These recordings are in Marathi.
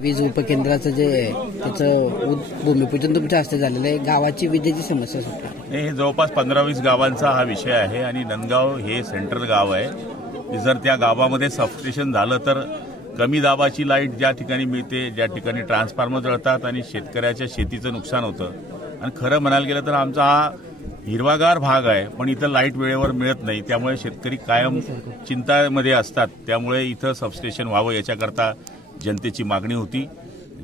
वीज उपकेंद्राचं जे त्याचं भूमिपूजन तुमच्या हस्ते झालेलं आहे, गावाची विजेची समस्या सुटली. हे जवळपास 15-20 गावांचा हा विषय आहे आणि नंदगाव हे सेंट्रल गाव आहे. जर त्या गावामध्ये सबस्टेशन झालं तर कमी दाबाची लाईट ज्या ठिकाणी मिळते, ज्या ठिकाणी ट्रान्सफॉर्मर जळतात आणि शेतकऱ्याच्या शेतीचं नुकसान होतं. आणि खरं म्हणायला गेलं तर आमचा हा हिरवागार भाग आहे, पण इथं लाईट वेळेवर मिळत नाही, त्यामुळे शेतकरी कायम चिंतामध्ये असतात. त्यामुळे इथं सबस्टेशन व्हावं याच्याकरता जनतेची मागणी होती.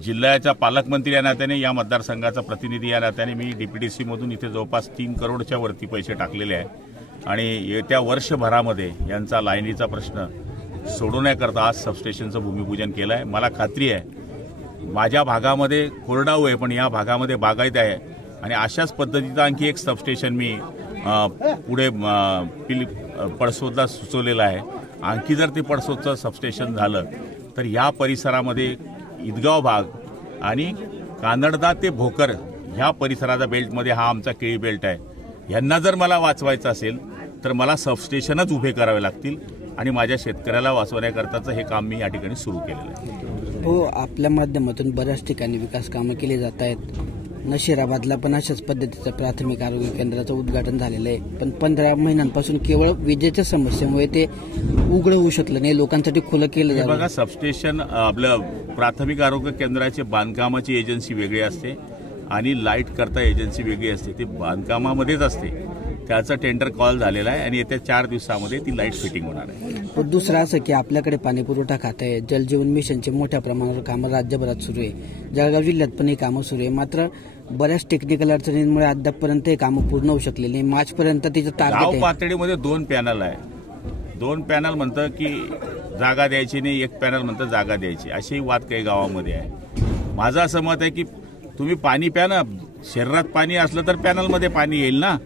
जिल्ह्याचा पालकमंत्री या नात्याने, या मतदारसंघाचा प्रतिनिधी या नात्याने मी डीपीडीसीमधून इथे जवळपास 3 करोडच्या वरती पैसे टाकलेले आहे आणि येत्या वर्षभरामध्ये यांचा लाईनीचा प्रश्न सोडवण्याकरता आज सबस्टेशनचं भूमिपूजन केलं आहे. मला खात्री आहे माझ्या भागामध्ये कोरडाऊ आहे, पण या भागामध्ये बागायत आहे आणि अशाच पद्धतीचं आणखी एक सबस्टेशन मी पुढे पडसोदला सुचवलेलं आहे. आणखी जर ते पडसोदचं सबस्टेशन झालं तर या परिसरामध्ये ईदगाव भाग आणि कानडदा ते भोकर ह्या परिसराच्या बेल्टमध्ये हा आमचा केळी बेल्ट आहे. यांना जर मला वाचवायचं असेल तर मला सबस्टेशनच उभे करावे लागतील आणि माझ्या शेतकऱ्याला वाचवण्याकरताचं हे काम मी या ठिकाणी सुरू केलेलं आहे. हो, आपल्या माध्यमातून बऱ्याच ठिकाणी विकास कामं केली जात आहेत. नशिराबादला पण अशाच पद्धतीचं प्राथमिक आरोग्य केंद्राचं उद्घाटन झालेलं आहे, पण 15 महिन्यांपासून केवळ विजेच्या समस्येमुळे ते उघडं होऊ शकलं नाही, लोकांसाठी खुलं केलं जातं. बघा, सबस्टेशन आपलं प्राथमिक आरोग्य केंद्राचे बांधकामाची एजन्सी वेगळी असते आणि लाईट करता एजन्सी वेगळी असते. ती बांधकामामध्येच असते, त्याचा टेंडर कॉल झालेला आहे आणि येत्या 4 दिवसामध्ये ती लाईट फिटिंग होणार आहे. दुसरं असं की आपल्याकडे पाणी पुरवठा खातं आहे, जलजीवन मिशनचे मोठ्या प्रमाणावर कामं राज्यभरात सुरू आहे, जळगाव जिल्ह्यात पण ही कामं सुरू आहे. मात्र बऱ्याच टेक्निकल अडचणींमुळे अद्यापपर्यंत हे कामं पूर्ण होऊ शकलेली नाही. मार्चपर्यंत तिचं टार्गेट आहे. गाव पातळीमध्ये 2 पॅनल आहे. 2 पॅनल म्हणतं की जागा द्यायची नाही, 1 पॅनल म्हणतं जागा द्यायची, असेही वाद काही गावामध्ये आहे. माझं असं मत आहे की तुम्ही पाणी प्या ना, शरीरात पाणी असलं तर पॅनलमध्ये पाणी येईल ना.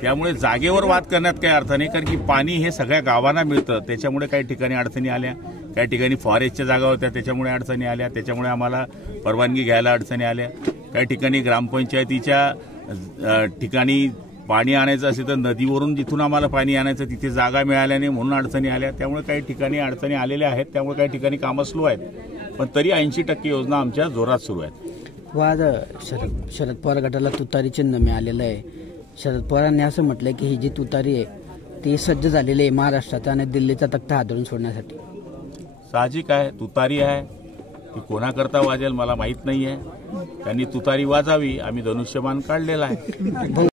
त्यामुळे जागेवर वाद करण्यात काही अर्थ नाही, कारण की पाणी हे सगळ्या गावांना मिळतं. त्याच्यामुळे काही ठिकाणी अडचणी आल्या, काही ठिकाणी फॉरेस्टच्या जागा होत्या त्याच्यामुळे अडचणी आल्या, त्याच्यामुळे आम्हाला परवानगी घ्यायला अडचणी आल्या. काही ठिकाणी ग्रामपंचायतीच्या ठिकाणी पाणी आणायचं असेल तर नदीवरून जिथून आम्हाला पाणी आणायचं तिथे जागा मिळाल्या नाही म्हणून अडचणी आल्या. त्यामुळे काही ठिकाणी अडचणी आलेल्या आहेत. त्यामुळे काही ठिकाणी कामं स्लो आहेत, पण तरी 80% योजना आमच्या जोरात सुरू आहेत. आज शरद पवार गटाला तुतारी चिन्ह मिळालेलं आहे. शरद पवारांनी असं म्हटलंय की ही जी तुतारी आहे ती सज्ज झालेली आहे महाराष्ट्राचा आणि दिल्लीचा तख्ता हादरून सोडण्यासाठी. साहजिक आहे, तुतारी आहे, ती कोणाकरता वाजेल मला माहीत नाहीये. त्यांनी तुतारी वाजावी, आम्ही धनुष्यबाण काढलेला आहे.